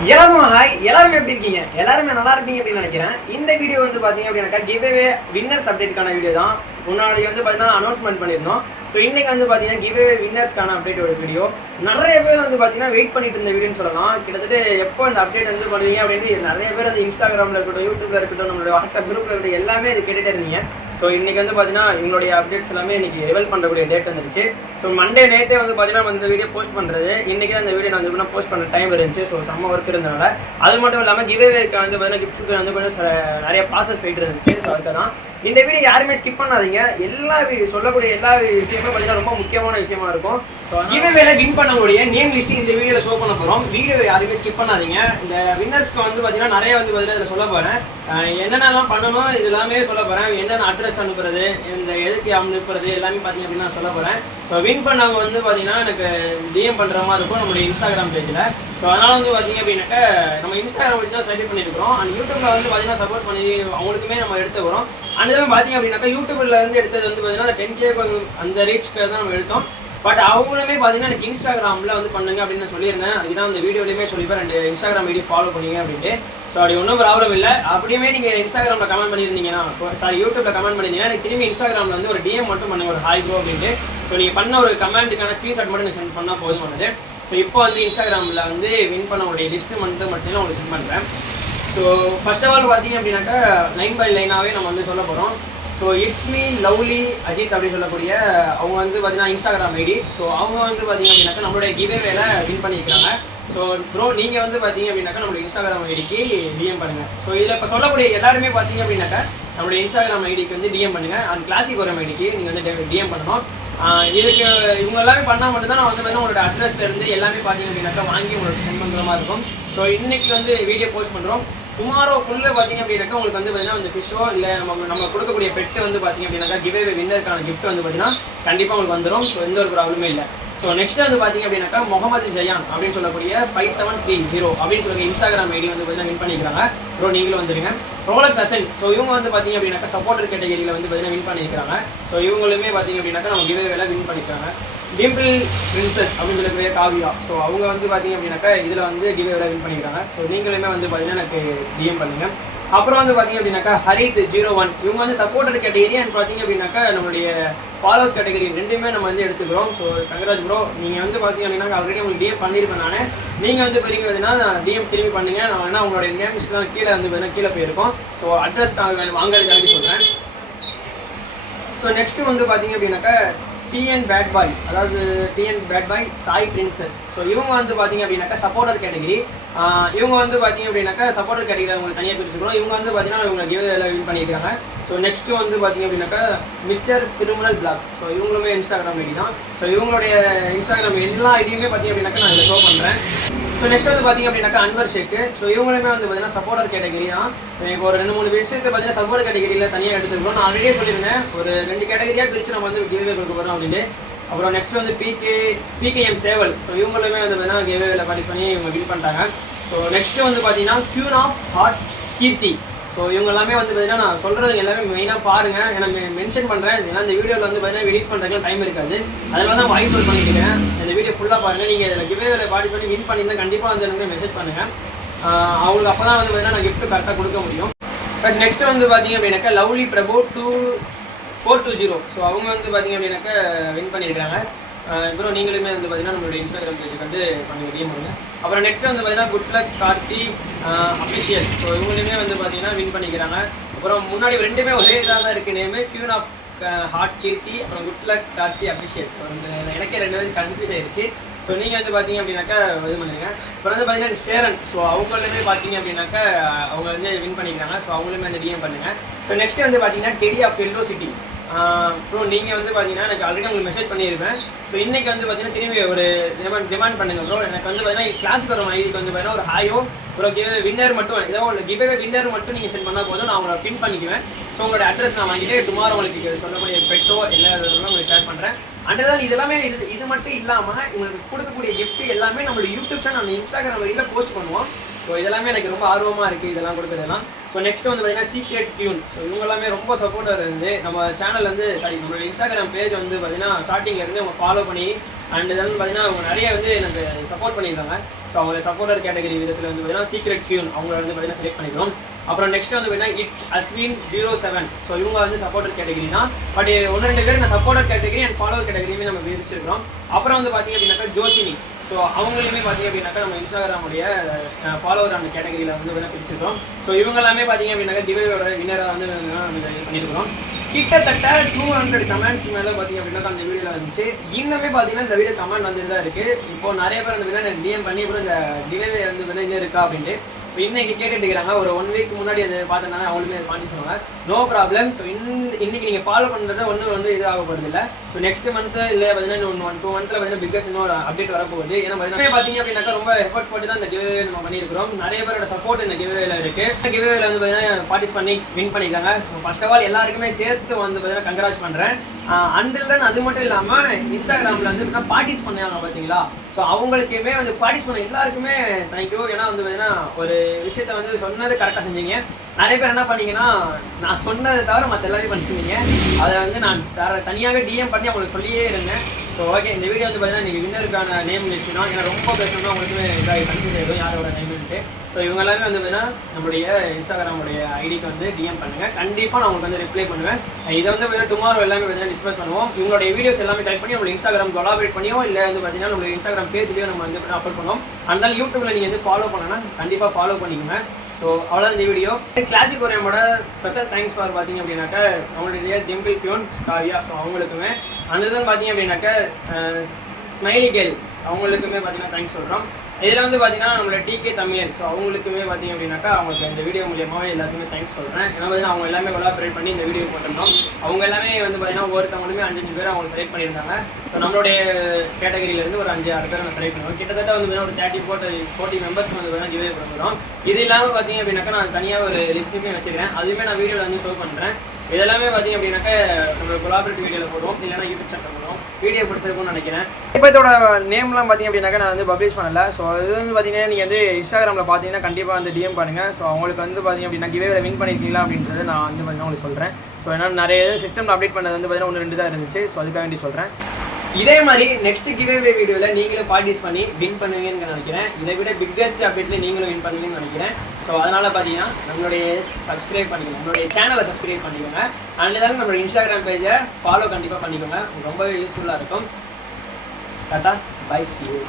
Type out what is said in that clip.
எல்லாரும் ஹாய், எல்லாருமே எப்படி இருக்கீங்க? எல்லாருமே நல்லா இருப்பீங்க அப்படின்னு நினைக்கிறேன். இந்த வீடியோ வந்து பார்த்தீங்க அப்படின்னாக்கா கிவ்அவே வின்னர்ஸ் அப்டேட்டுக்கான வீடியோ தான். முன்னாடி வந்து பார்த்தீங்கன்னா அனௌன்ஸ்மெண்ட் பண்ணியிருந்தோம். ஸோ இன்னைக்கு வந்து பார்த்தீங்கன்னா கிவ்அவே வின்னர்ஸ்க்கான அப்டேட் ஒரு வீடியோ. நிறைய பேர் வந்து பார்த்தீங்கன்னா வெயிட் பண்ணிட்டு இருந்த வீடியோன்னு சொல்லலாம். கிட்டத்தட்ட எப்போ அந்த அப்டேட் வந்து பண்ணுவீங்க அப்படின்னு நிறைய பேர் அந்த இன்ஸ்டாகிராமில் இருக்கட்டும், யூடியூப்ல இருக்கட்டும், நம்மளுடைய வாட்ஸ்அப் குரூப்ல இருக்கட்டும் எல்லாமே அது கேட்டுகிட்டே இருந்தீங்க. ஸோ இன்றைக்கி வந்து பார்த்தீங்கன்னா எங்களுடைய அப்டேட்ஸ் எல்லாமே இன்றைக்கி ரிவல் பண்ணக்கூடிய டேட் வந்துருச்சு. ஸோ மண்டே நேற்றே வந்து பார்த்தீங்கன்னா இந்த வீடியோ போஸ்ட் பண்ணுறது, இன்றைக்கி தான் இந்த வீடியோ நான் வந்து போஸ்ட் பண்ண டைம் இருந்துச்சு. ஸோ செம்ம ஒர்க் இருந்தனால அது மட்டும் இல்லாமல் கிவ்அவேக்கு வந்து பார்த்தீங்கன்னா கிஃப்ட்டுக்கு வந்து கொஞ்சம் நிறைய ப்ராசஸ் போயிட்டு இருந்துச்சு. ஸோ அதுக்கு தான் இந்த வீடியோ யாருமே ஸ்கிப் பண்ணாதீங்க. எல்லா சொல்லக்கூடிய எல்லா விஷயமும் பார்த்தீங்கன்னா ரொம்ப முக்கியமான விஷயமா இருக்கும். ஸோ கிவ்அவேல வின் பண்ணக்கூடிய நேம் லிஸ்ட் இந்த வீடியோவில் ஷோ பண்ண போகிறோம். வீடியோ யாருமே ஸ்கிப் பண்ணாதீங்க. இந்த வின்னர்ஸ்க்கு வந்து பார்த்தீங்கன்னா நிறைய வந்து பார்த்தீங்கன்னா இதில் சொல்ல போகிறேன். என்னென்னலாம் பண்ணணும் இது எல்லாமே சொல்ல போகிறேன். என்னென்ன அட்ரஸ் அனுப்புறது, இந்த எதுக்கு அனுப்புறது எல்லாமே பார்த்தீங்க அப்படின்னா சொல்ல போகிறேன். ஸோ வின் பண்ணவங்க வந்து பார்த்தீங்கன்னா எனக்கு டிஎம் பண்ணுற மாதிரி இருக்கும் நம்மளுடைய இன்ஸ்டாகிராம் பேஜில். ஸோ அதனால் வந்து பார்த்தீங்க அப்படின்னாக்கா நம்ம இன்ஸ்டாகிராம் வச்சு தான் சர்டிஃபை பண்ணியிருக்கிறோம். அந்த யூடியூப்பில் வந்து பார்த்தீங்கன்னா சப்போர்ட் பண்ணி அவங்களுக்குமே நம்ம எடுத்து வரோம். அந்த டைம் பார்த்தீங்க அப்படின்னாக்கா யூடியூப்ல இருந்து எடுத்தது வந்து பார்த்தீங்கன்னா 10K அந்த ரீச்க்கு தான் நம்ம எடுத்தோம். பட் அவங்களுமே பார்த்தீங்கன்னா எனக்கு இன்ஸ்டாகிராமில் வந்து பண்ணுங்க அப்படின்னு நான் சொல்லியிருந்தேன். அதுதான் அந்த வீடியோலையுமே சொல்லிப்பேன், 2 இன்ஸ்டாகிராம் ஐடி ஃபாலோ பண்ணிங்க அப்படின்ட்டு. ஸோ அப்படி ஒன்றும் ப்ராப்ளம் இல்லை. அப்படியுமே நீங்கள் இன்ஸ்டாகிராமில் கமெண்ட் பண்ணியிருந்தீங்கன்னா, யூடியூப்பில் கமெண்ட் பண்ணியிருந்தீங்கன்னா எனக்கு திரும்பி இன்ஸ்டாகிராமில் வந்து ஒரு டிஎம் மட்டும் பண்ணுங்க, ஒரு ஹாய் ப்ரோ அப்படின்ட்டு. ஸோ நீங்கள் பண்ண ஒரு கமெண்ட்டுக்கான ஸ்க்ரீன்ஷாட் மட்டும் நீங்கள் சென்ட் பண்ணால் போதுமானது. ஸோ இப்போ வந்து இன்ஸ்டாகிராமில் வந்து வின் பண்ணக்கூடிய லிஸ்ட்டு மட்டும் உங்களுக்கு சென்ட் பண்ணுறேன். ஸோ ஃபர்ஸ்ட் ஆஃப் ஆல் பார்த்தீங்க அப்படின்னாக்கா லைன் பை லைனாகவே நம்ம வந்து சொல்ல போகிறோம். So it's me lovely Ajith அப்படின்னு சொல்லக்கூடிய அவங்க வந்து பார்த்தீங்கன்னா இன்ஸ்டாகிராம் ஐடி. ஸோ அவங்க வந்து பார்த்தீங்க அப்படின்னாக்கா நம்மளுடைய கிவ்அவேல வின் பண்ணியிருக்காங்க. ஸோ ப்ரோ நீங்கள் வந்து பார்த்தீங்க அப்படின்னாக்கா நம்மளுடைய இன்ஸ்டாகிராம் ஐடிக்கு டிஎம் பண்ணுங்கள். ஸோ இதில் இப்போ சொல்லக்கூடிய எல்லாருமே பார்த்தீங்க அப்படின்னாக்கா நம்மளுடைய இன்ஸ்டாகிராம் ஐடிக்கு வந்து டிஎம் பண்ணுங்கள். அந்த கிளாசிக் வரம் ஐடிக்கு நீங்கள் வந்து டிஎம் பண்ணணும். இதுக்கு இவங்க எல்லாமே பண்ணால் மட்டும்தான் நான் வந்து பார்த்தீங்கன்னா உங்களோட அட்ரஸ்ல இருந்து எல்லாமே பார்த்தீங்க அப்படின்னாக்கா வாங்கி உங்களுக்கு சென்ட் பண்ணுற மாதிரி இருக்கும். ஸோ இன்னைக்கு வந்து வீடியோ போஸ்ட் பண்ணுறோம். டுமாரோக்குள்ளே பார்த்தீங்க அப்படின்னாக்கா உங்களுக்கு வந்து பார்த்தீங்கன்னா இந்த ஃபிஷ்ஷோ இல்லை நம்ம கொடுக்கக்கூடிய பெட்டு வந்து பார்த்தீங்க அப்படின்னாக்கா கிவ்அவே வின்னருக்கான கிஃப்ட் வந்து பார்த்தீங்கன்னா கண்டிப்பாக உங்களுக்கு வந்துடும். ஸோ எந்த ஒரு ப்ராப்ளமே இல்லை. ஸோ நெக்ஸ்ட் வந்து பார்த்தீங்க அப்படின்னாக்கா முகமது ஜயான் அப்படின்னு சொல்லக்கூடிய 5730 அப்படின்னு சொல்லக்கூடிய இன்ஸ்டாகிராம் ஐடி வந்து பார்த்தீங்கன்னா வின் பண்ணிக்கிறாங்க. ப்ரோ நீங்களும் வந்துடுங்க. ரோலக்ஸ் அசன். ஸோ இவங்க வந்து பார்த்தீங்க அப்படின்னாக்கா சப்போர்ட்டர் கேட்டகரியில் வந்து பார்த்தீங்கன்னா வின் பண்ணிக்கிறாங்க. ஸோ இவங்களுமே பார்த்தீங்க அப்படின்னாக்கா நம்ம கிவ்அவேல வின் பண்ணிக்கிறாங்க. டிம்பிள் பிரின்சஸ் அப்படின்னு சொல்லக்கூடிய காவியா. ஸோ அவங்க வந்து பார்த்தீங்க அப்படின்னாக்கா இதில் வந்து கிவ்அவேல வின் பண்ணிக்கிறாங்க. ஸோ நீங்களுமே வந்து பார்த்தீங்கன்னா எனக்கு டிஎம் பண்ணுங்க. அப்புறம் வந்து பார்த்தீங்க அப்படின்னாக்கா ஹரித் 01 இவங்க வந்து சப்போர்ட்டர் கேட்டகரி அண்ட் பார்த்தீங்க அப்படின்னாக்கா நம்மளுடைய ஃபாலோவர்ஸ் கேட்டகரி ரெண்டுமே நம்ம வந்து எடுத்துக்கிறோம். So congrats bro. நீங்கள் வந்து பார்த்தீங்க அப்படின்னா ஆல்ரெடி உங்களுக்கு டிஎம் பண்ணியிருப்பேன் நான். நீங்கள் வந்து பெரிய பார்த்தீங்கன்னா டிஎம் திரும்பி பண்ணுங்க. நான் வேணா உங்களுடைய நேம்ஸ்லாம் கீழே வந்து பார்த்தீங்கன்னா கீழே போயிருக்கோம். ஸோ அட்ரஸ் வாங்குறதுக்காண்டி சொல்கிறேன். ஸோ நெக்ஸ்ட்டு வந்து பார்த்தீங்க அப்படின்னாக்கா டிஎன் பேட் பாய், அதாவது TN bad boy Sai princess. So இவங்க வந்து பார்த்தீங்க அப்படின்னாக்கா சப்போர்ட்டர் கேட்டகரி. இவங்க வந்து பார்த்தீங்க அப்படின்னாக்கா சப்போர்ட்டர் கேட்டகரி உங்களுக்கு தனியாக பிரிச்சுக்கணும். இவங்க வந்து பார்த்தீங்கன்னா இவங்க கிவ்அவேல வின் பண்ணியிருக்காங்க. ஸோ நெக்ஸ்ட்டு வந்து பார்த்தீங்க அப்படின்னாக்கா மிஸ்டர் கிரிமினல் பிளாக். ஸோ இவங்களுமே இன்ஸ்டாகிராம் ஐடி தான். ஸோ இவங்களுடைய இன்ஸ்டாகிராம் எல்லா ஐடியுமே பார்த்தீங்க அப்படின்னாக்கா நான் இதில் ஷோ பண்ணுறேன். ஸோ நெக்ஸ்ட் வந்து பார்த்தீங்க அப்படின்னாக்கா அன்வர் ஷேக். ஸோ இவங்களுமே வந்து பார்த்தீங்கன்னா சப்போர்ட்டர் கேட்டகரி தான். இப்போ ஒரு 2-3 விஷயத்தை பார்த்தீங்கன்னா சப்போர்ட் கேட்டகரியில் தனியாக எடுத்துக்கிறோம். நான் ஆல்ரெடியே சொல்லியிருந்தேன் ஒரு 2 கேட்டகரியாக பிரித்து நம்ம வந்து கிவ்அவே கொடுக்க போகிறோம் அப்படின்னு. அப்புறம் நெக்ஸ்ட் வந்து பிகேஎம் சேவல். ஸோ இவங்களுமே வந்து பார்த்தீங்கன்னா கிவ்அவேல பார்ட்டிஸ் பண்ணி இவங்க வின் பண்ணிட்டாங்க. ஸோ நெக்ஸ்ட்டு வந்து பார்த்தீங்கன்னா queen of heart Keerthi. So இவங்க எல்லாமே வந்து பார்த்தீங்கன்னா நான் சொல்கிறது எல்லாமே மெயினாக பாருங்கள். ஏன்னா மென்ஷன் பண்ணுறேன். ஏன்னா இந்த வீடியோவில் வந்து பார்த்தீங்கன்னா எடிட் பண்ணுறதுக்கு டைம் இருக்காது. அதனால தான் வாய்ஸ் கால் பண்ணிக்கிறேன். இந்த வீடியோ ஃபுல்லாக பாருங்கள். நீங்கள் இதில் கிவ்அவேல பார்ட்டிஸ் பண்ணி வின் பண்ணியிருந்தால் கண்டிப்பாக வந்து எனக்கு மெசேஜ் பண்ணுங்கள். அவங்களுக்கு அப்போ தான் வந்து பார்த்தீங்கன்னா நான் கிஃப்ட் கரெக்டாக கொடுக்க முடியும். ப்ளஸ் நெக்ஸ்ட் வந்து பார்த்தீங்க அப்படின்னாக்கா லவ்லி பிரபு 2420. ஸோ அவங்க வந்து பார்த்தீங்க அப்படின்னாக்கா வின் பண்ணியிருக்காங்க. அப்புறம் நீங்களுமே வந்து பார்த்தீங்கன்னா நம்மளுடைய இன்ஸ்டாகிராம் பேஜுக்கு வந்து பண்ணி வெளியே முடியுங்க. அப்புறம் நெக்ஸ்ட் வந்து பார்த்தீங்கன்னா good luck Karthi official. So இவங்களுமே வந்து பார்த்தீங்கன்னா வின் பண்ணிக்கிறாங்க. அப்புறம் முன்னாடி ரெண்டுமே ஒரே இதாக தான் இருக்குது name, queen of heart Keerthi, அப்புறம் good luck Karthi official. So எனக்கே 2 பேரும் கன்ஃபியூஸ் ஆயிடுச்சு. ஸோ நீங்கள் வந்து பார்த்தீங்க அப்படின்னாக்கா இது பண்ணுங்க. அப்புறம் வந்து பார்த்தீங்கன்னா ஷேரன். ஸோ அவங்களுமே பார்த்தீங்க அப்படின்னாக்கா அவங்க வந்து வின் பண்ணிக்கிறாங்க. ஸோ அவங்களுமே வந்து டிஎம் பண்ணுங்கள். ஸோ நெக்ஸ்ட் வந்து பார்த்தீங்கன்னா டெடி ஆஃப் எல்லோ சிட்டி. அப்புறம் நீங்கள் வந்து பார்த்தீங்கன்னா எனக்கு ஆல்ரெடி உங்களுக்கு மெசேஜ் பண்ணியிருப்பேன். ஸோ இன்றைக்கி வந்து பார்த்தீங்கன்னா திரும்பி ஒரு டிமாண்ட் பண்ணுங்கள் ப்ரோ. எனக்கு வந்து பார்த்தீங்கன்னா கிளாஸுக்கு வர ஐடிக்கு வந்து பார்த்தீங்கன்னா ஒரு ஹாயோ அப்புறம் கிவ்அவே வின்னர் மட்டும் ஏதோ ஒரு கிவ்அவே வின்னர் மட்டும் நீங்கள் சென்ட் பண்ணால் போதும். நான் உங்களை பின் பண்ணிக்குவேன். ஸோ உங்களோட அட்ரஸ் நான் வாங்கிட்டு டுமாரோ உங்களுக்கு சொல்லக்கூடிய பெட்டோ எல்லா இதெல்லாம் உங்களுக்கு ஷேர் பண்ணுறேன். அண்ட் இது எல்லாமே இது மட்டும் இல்லாமல் உங்களுக்கு கொடுக்கக்கூடிய கிஃப்ட் எல்லாமே நம்மளோட யூடியூப் சேனல் நம்ம இன்ஸ்டாகிராம் வழியில் போஸ்ட் பண்ணுவோம். ஸோ இதெல்லாமே எனக்கு ரொம்ப ஆர்வமாக இருக்குது இதெல்லாம் கொடுக்குறதெல்லாம். ஸோ நெக்ஸ்ட் வந்து பார்த்தீங்கன்னா சீக்ரெட் டியூன். ஸோ இவங்க எல்லாமே ரொம்ப சப்போர்ட்டாக இருந்து நம்ம சேனல் வந்து நம்மளோட இன்ஸ்டாகிராம் பேஜ் வந்து பார்த்தீங்கன்னா ஸ்டார்டிங்லேருந்து அவங்க ஃபாலோ பண்ணி அண்ட் இதெல்லாம் பார்த்தீங்கன்னா அவங்க நிறைய வந்து எனக்கு சப்போர்ட் பண்ணியிருக்காங்க. ஸோ அவங்களை சப்போர்ட்டர் கேட்டகரி விதத்தில் வந்து பார்த்தீங்கன்னா சீக்ரெட் கியூன் அவங்கள வந்து பார்த்தீங்கன்னா செலக்ட் பண்ணிக்கிறோம். அப்புறம் நெக்ஸ்ட் வந்து பார்த்தீங்கன்னா இட்ஸ் அஸ்வின் 07. ஸோ இவங்க வந்து சப்போர்ட்டர் கேட்டகரி தான். பட் 1-2 பேர் நான் சப்போர்ட்டர் கேட்டகரி அண்ட் ஃபாலோவர் கேட்டகரியுமே நம்ம பிரிச்சிருக்கிறோம். அப்புறம் வந்து பார்த்தீங்க அப்படின்னாக்கா ஜோசினி. ஸோ அவங்களையுமே பார்த்தீங்க அப்படின்னாக்கா நம்ம இன்ஸ்டாகிராமுடைய ஃபாலோவர் அந்த கேட்டகரியில் வந்து வேணால் பிரிச்சிருக்கோம். ஸோ இவங்க எல்லாமே பார்த்தீங்க அப்படின்னாக்கா கிவ்அவேயோட வின்னரை வந்து பண்ணியிருக்கிறோம். கிட்டத்தட்ட 200 கமெண்ட்ஸ் மேலே பார்த்தீங்க அப்படின்னா அந்த வீடியோவில் வந்துச்சு. இன்னுமே பார்த்தீங்கன்னா இந்த வீடியோ கமெண்ட் வந்துட்டு தான் இருக்குது. இப்போ நிறைய பேர் அந்த வீடியோ எனக்கு டிஎம் பண்ணி கூட இந்த கிவ்அவே வந்து இன்னும் இருக்கா அப்படின்ட்டு இப்போ இன்னைக்கு கேட்டுட்டு இருக்கிறாங்க. ஒரு 1 வீக் முன்னாடி அது பார்த்தனால அவங்களுமே அதை பண்ணி சொன்னாங்க. No problem. ஸோ இன்னைக்கு நீங்கள் ஃபாலோ பண்ணுறது ஒன்றும் வந்து இது ஆகப்படுறது இல்லை. ஸோ நெக்ஸ்ட் மந்த்து இல்லை பார்த்தீங்கன்னா 1-2 மந்த்தில் பார்த்தீங்கன்னா பிக்கஸ்ட் இன்னொரு அப்டேட் வரப்போகுது. ஏன்னா பார்த்தீங்க அப்படின்னாக்கா ரொம்ப எஃபர்ட் போட்டு தான் இந்த கிவ்அவே நம்ம பண்ணியிருக்கிறோம். நிறைய பேரோட சப்போர்ட் இந்த கிவ்அவேல இருக்குது. கிவ்அவேல வந்து பார்த்தீங்கன்னா பார்ட்டிஸ் பண்ணி வின் பண்ணியிருக்காங்க. ஃபர்ஸ்ட் ஆஃப் ஆல் எல்லாருக்குமே சேர்த்து வந்து பார்த்தீங்கன்னா கங்க்ராட்ஸ் பண்ணுறேன். அண்ட் அது மட்டும் இல்லாமல் இன்ஸ்டாகிராமில் வந்து பார்ட்டிஸ் பண்ணாங்க பார்த்தீங்களா. ஸோ அவங்களுக்குமே வந்து பார்ட்டிஸ் பண்ண எல்லாருக்குமே தேங்க்யூ. ஏன்னா வந்து பார்த்தீங்கன்னா ஒரு விஷயத்த வந்து சொன்னது கரெக்டாக செஞ்சீங்க. நிறைய பேர் என்ன பண்ணீங்கன்னா நான் சொன்னதை தவிர மற்ற எல்லாரையும் பண்ணிருந்தீங்க. அதை வந்து நான் தனியாகவே டிஎம் பண்ணி அவங்களுக்கு சொல்லியே இருந்தேன். ஸோ ஓகே, இந்த வீடியோ வந்து பார்த்தீங்கன்னா நீங்கள் வின்னருக்கான நேம் லிஸ்ட் தான். ஏன்னா ரொம்ப பேசணும்னா அவங்களுக்குமே இதாக கன்ஃபியூஸ் ஆகிடும் யாரோட நேம்ட்டு. ஸோ இவங்க எல்லாமே வந்து பார்த்தீங்கன்னா நம்மளுடைய இன்ஸ்டாகிராமுடைய ஐடிக்கு வந்து டிஎம் பண்ணுங்கள். கண்டிப்பாக நான் உங்களுக்கு வந்து ரிப்ளை பண்ணுவேன். இதை வந்து பார்த்தீங்கன்னா டுமாரோ எல்லாமே பார்த்தீங்கன்னா டிஸ்கஸ் பண்ணுவோம். இவங்களுடைய வீடியோஸ் எல்லாமே கலெக்ட் பண்ணி நம்மளுடைய இன்ஸ்டாகிராம் கொலாபரேட் பண்ணியோ இல்லை வந்து பார்த்தீங்கன்னா நம்மளுடைய இன்ஸ்டாகிராம் பேஜ்லேயோ நம்ம வந்து அப்லோட் பண்ணுவோம். அதனால யூடியூப்ல நீங்கள் வந்து ஃபாலோ பண்ணனா கண்டிப்பாக ஃபாலோ பண்ணிக்கோங்க. ஸோ அவ்வளோதான் இந்த வீடியோ. கிளாசிக் ஒரேமோட ஸ்பெஷல் தேங்க்ஸ் ஃபார் பார்த்தீங்க அப்படின்னாக்கா அவங்களுடைய டிம்பிள் கியூன் காவியா. ஸோ அவங்களுக்குமே அதுதான் பார்த்தீங்க அப்படின்னாக்கா ஸ்மைலி கேர்ள் அவங்களுக்குமே பார்த்தீங்கன்னா தேங்க்ஸ் சொல்கிறோம். இதில் வந்து பார்த்தீங்கன்னா நம்மளோட டிகே தமிழன். ஸோ அவங்களுக்குமே பார்த்தீங்க அப்படின்னாக்கா அவங்களுக்கு இந்த வீடியோ மூலியமாக எல்லாத்துக்குமே தேங்க்ஸ் சொல்கிறேன். ஏன்னா பார்த்தீங்கன்னா அவங்க எல்லாமே கொலாபரேட் பண்ணி இந்த வீடியோ போட்டிருந்தோம். அவங்க எல்லாமே வந்து பார்த்தீங்கன்னா ஒவ்வொருத்தவங்களுமே 5-5 பேர் அவங்க செலக்ட் பண்ணியிருந்தாங்க. ஸோ நம்மளுடைய கேட்டகரியிலேருந்து ஒரு 5-6 பேர் நம்ம செலக்ட் பண்ணுவோம். கிட்டத்தட்ட வந்து ஒரு 40 மெம்பர்ஸ் வந்து பார்த்தீங்கன்னா கிவ்அவே பண்ணுறோம். இது இல்லாமல் பார்த்தீங்க அப்படின்னாக்கா நான் தனியாக ஒரு லிஸ்ட்டுமே வச்சுக்கிறேன். அதுவுமே நான் வீடியோவில் வந்து ஷோ பண்ணுறேன். இதெல்லாமே பார்த்தீங்க அப்படின்னாக்கா நம்ம கொலாபரேட்டிவ் வீடியோவில் போடுவோம், இல்லைனா யூடியூப் சேனல் போடுவோம். வீடியோ பிடிச்சிருக்கும்னு நினைக்கிறேன். இப்போ இதோட நேம்லாம் பார்த்தீங்க அப்படின்னாக்கா நான் வந்து பப்ளிஷ் பண்ணலை. ஸோ இது வந்து பார்த்தீங்கன்னா நீங்கள் வந்து இன்ஸ்டாகிராமில் பார்த்தீங்கன்னா கண்டிப்பாக வந்து டிஎம் பண்ணுங்கள். ஸோ அவங்களுக்கு வந்து பார்த்தீங்க அப்படின்னா கிவ்அவேல வின் பண்ணியிருக்கீங்களா அப்படின்றது நான் வந்து பார்த்தீங்கன்னா உங்களுக்கு சொல்கிறேன். ஸோ ஏன்னா நிறைய சிஸ்டமில் அப்டேட் பண்ணது வந்து பார்த்தீங்கன்னா 1-2 தான் இருந்துச்சு. ஸோ அதுக்காக வேண்டி சொல்கிறேன். இதே மாதிரி நெக்ஸ்ட் கிவ்அவே வீடியோவில் நீங்களும் பார்ட்டிஸ் பண்ணி வின் பண்ணுவீங்கன்னு நினைக்கிறேன். இதை விட பிக்கஸ்ட் அப்டேட்டில் நீங்களும் வின் பண்ணுவீங்கன்னு நினைக்கிறேன். ஸோ அதனால் பார்த்தீங்கன்னா நம்மளுடைய சப்ஸ்கிரைப் பண்ணிக்கோங்க, நம்மளுடைய சேனலை சப்ஸ்கிரைப் பண்ணிக்கோங்க. அண்ட் தான் நம்மளோட இன்ஸ்டாகிராம் பேஜை ஃபாலோ கண்டிப்பாக பண்ணிக்கோங்க. ரொம்பவே யூஸ்ஃபுல்லாக இருக்கும். Tata, bye, see you.